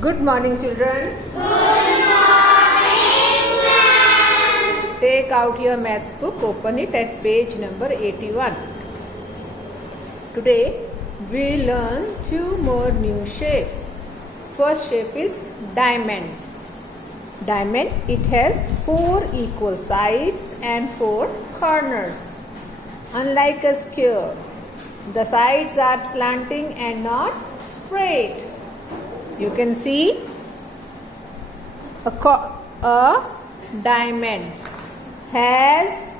Good morning, children. Good morning, ma'am. Take out your maths book, open it at page number 81. Today we learn two more new shapes. First shape is diamond. Diamond, it has 4 equal sides and 4 corners. Unlike a square, the sides are slanting and not straight. You can see a diamond has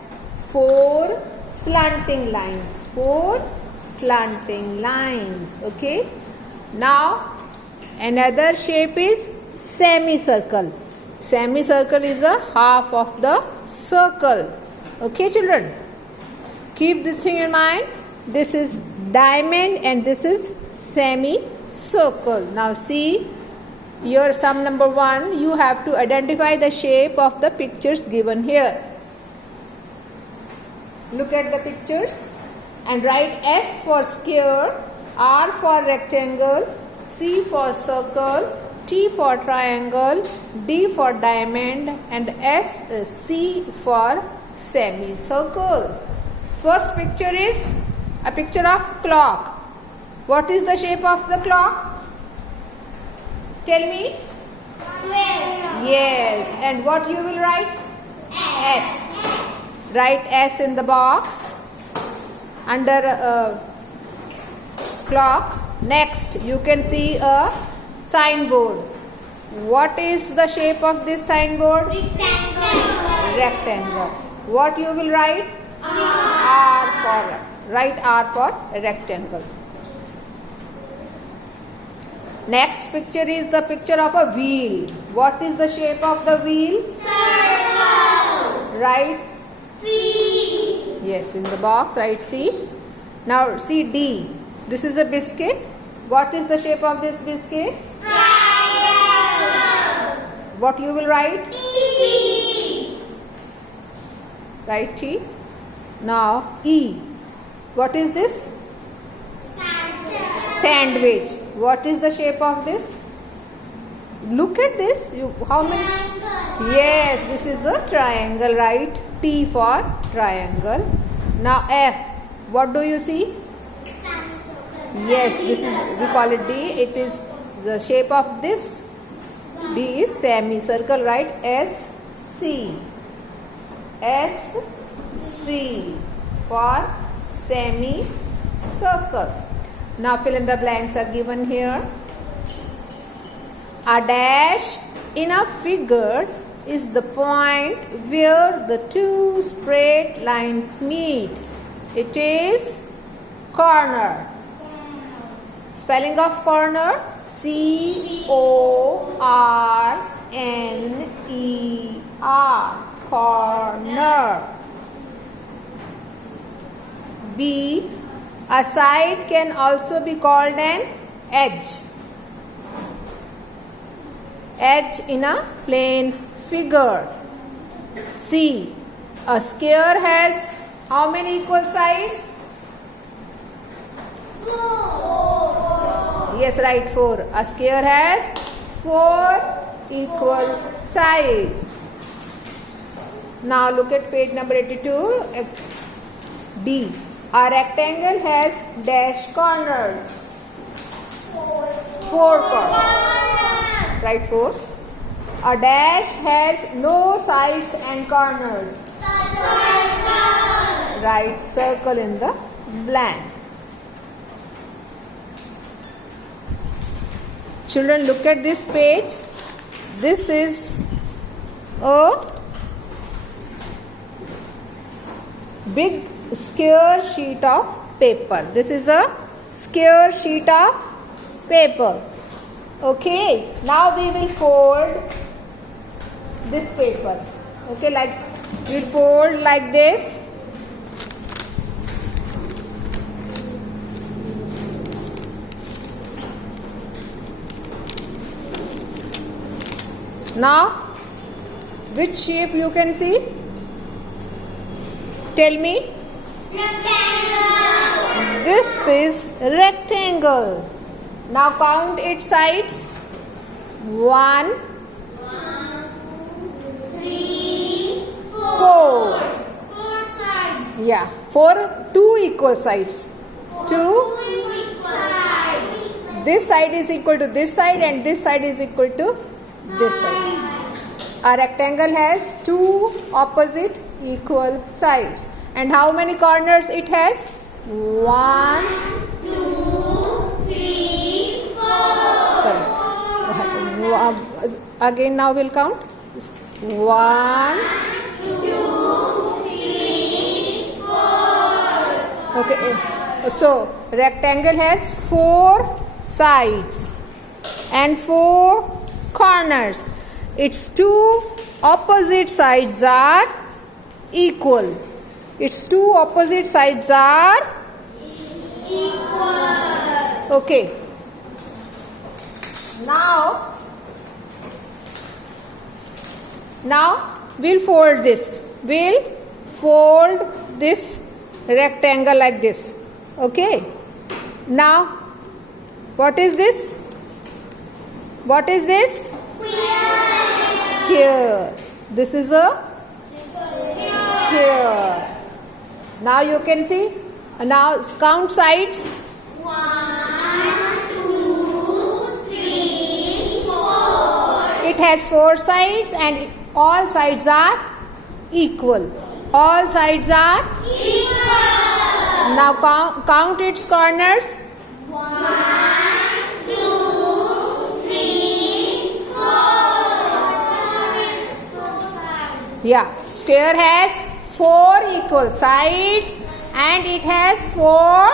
4 slanting lines. 4 slanting lines. Okay. Now another shape is semicircle. Semicircle is a half of the circle. Okay, children. Keep this thing in mind. This is diamond and this is semicircle. Now see your sum number 1. You have to identify the shape of the pictures given here. Look at the pictures and write S for square, R for rectangle, C for circle, T for triangle, D for diamond and C for semicircle. First picture is a picture of clock. What is the shape of the clock? Tell me. Square. Yes. And what you will write? S. Write S in the box under clock. Next, you can see a signboard. What is the shape of this signboard? Rectangle. Rectangle. What you will write? R for. Write R for rectangle. Next picture is the picture of a wheel. What is the shape of the wheel? Circle. Write C. yes in the box. Write C. Now see D. This is a biscuit. What is the shape of this biscuit? Triangle. What you will write? T. Write T. Now E. What is this? Sandwich. What is the shape of this? Look at this. How many? Triangle. Yes, this is the triangle, right? T for triangle. Now F. What do you see? Yes, this is, we call it D. It is the shape of this. D is semicircle, right? S C. S C for semicircle. Now fill in the blanks are given here. A dash in a figure is the point where the two straight lines meet. It is corner. Spelling of corner, C-O-R-N-E-R, corner. B, a side can also be called an edge. Edge in a plane figure. C, a square has how many equal sides? 4. Yes, right, 4. A square has 4 equal sides. Now look at page number 82. D. A rectangle has dash corners. 4 corners. Right, 4. A dash has no sides and corners. Circle. Write circle in the blank. Children, look at this page. This is a big square sheet of paper. This is a square sheet of paper. Okay. Now we will fold this paper. Okay, like we'll fold like this. Now, which shape you can see? Tell me. Rectangle. This is rectangle. Now count its sides. 1, 3, 4. 4 sides. Yeah, 2 equal sides. 2. 2 sides. This side is equal to this side and this side is equal to this side. A rectangle has 2 opposite equal sides. And how many corners it has? 1. 2, 3, 4. Sorry. Again now we'll count. 1. 2, 3, 4. Okay. So rectangle has 4 sides and 4 corners. Its 2 opposite sides are equal. Its 2 opposite sides are Equal. okay. Now we'll fold this. We'll fold this rectangle like this. Okay. Now what is this? What is this? Square. This is a square. Now you can see. Now count sides. 1, 2, 3, 4. It has 4 sides and all sides are equal. All sides are. Equal. Now count its corners. 1, 2, 3, 4. Yeah, square has 4 equal sides and it has 4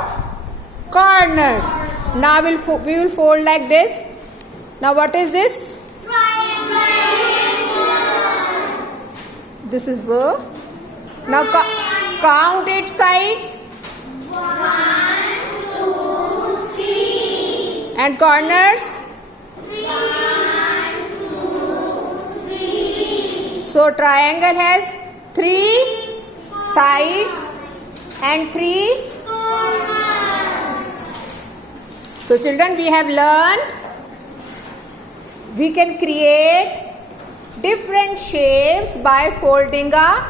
corners. Now we will fold like this. Now what is this? Triangle. This is the. Now count its sides 1, 2, 3. and corners. 1, 2, 3. So triangle has 3 sides and 3. So children, we have learned we can create different shapes by folding a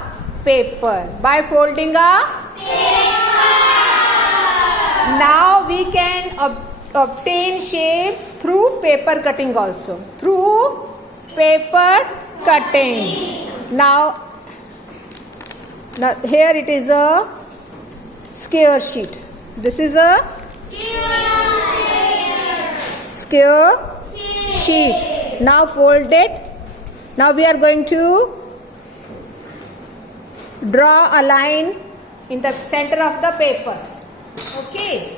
paper. By folding a now we can obtain shapes through paper cutting also. Through paper cutting. Now here it is a square sheet. This is a square sheet. Now fold it. Now we are going to draw a line in the center of the paper. Okay.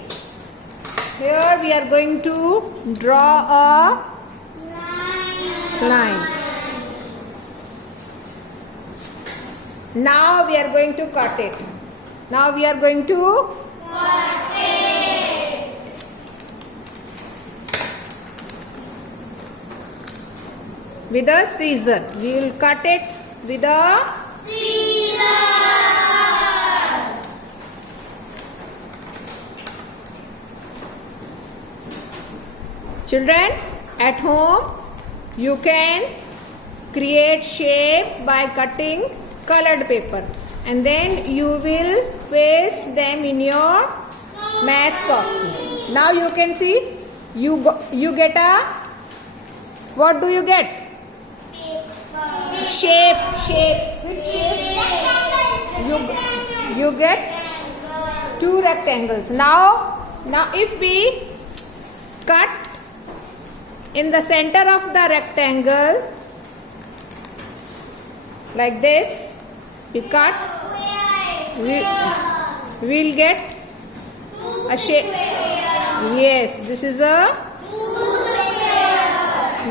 Here we are going to draw a line. Now we are going to cut it. Now we are going to with a scissor. We will cut it with a children at home you can create shapes by cutting colored paper and then you will paste them in your maths copy. Now you can see you get a what do you get? Shape. Which shape? You get 2 rectangles. Now if we cut in the center of the rectangle like this, we cut, we'll get a shape. Yes, this is a.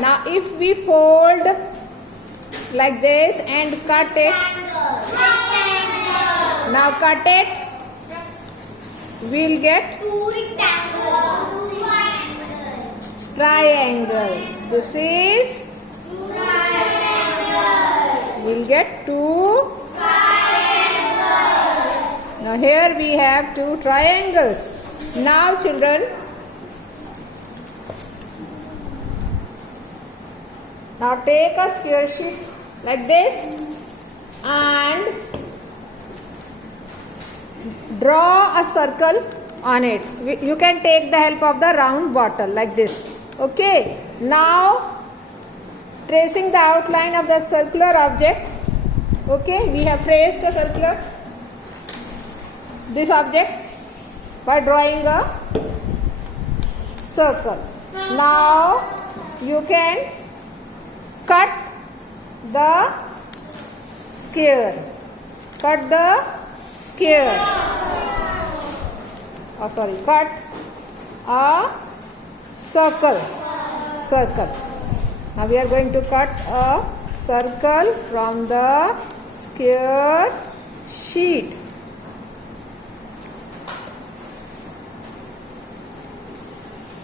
Now if we fold like this and cut it, now cut it, we'll get triangle. This is, we'll get 2. Now here we have 2 triangles. Now children, Now take a square sheet like this and draw a circle on it. You can take the help of the round bottle like this. Okay. Now tracing the outline of the circular object. Okay, we have traced a circular this object by drawing a circle. Now you can cut the square. Cut the square. Cut a circle. Now we are going to cut a circle from the square sheet.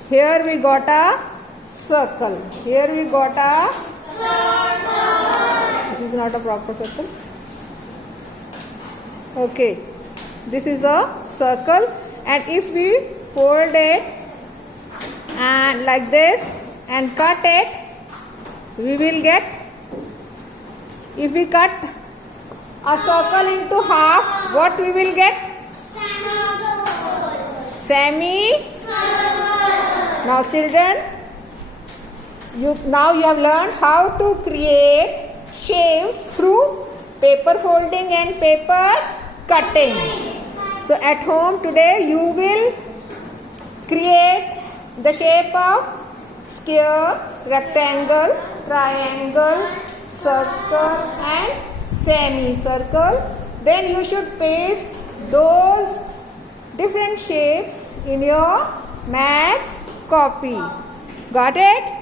Here we got a circle. Here we got a circle. This is not a proper circle. Okay. This is a circle, and if we fold it and like this and cut it, we will get, if we cut a circle into half, what we will get? Semi. Now children, you have learned how to create shapes through paper folding and paper cutting. So at home today you will create the shape of square, rectangle, triangle, circle and semicircle. Then you should paste those different shapes in your maths copy. Got it?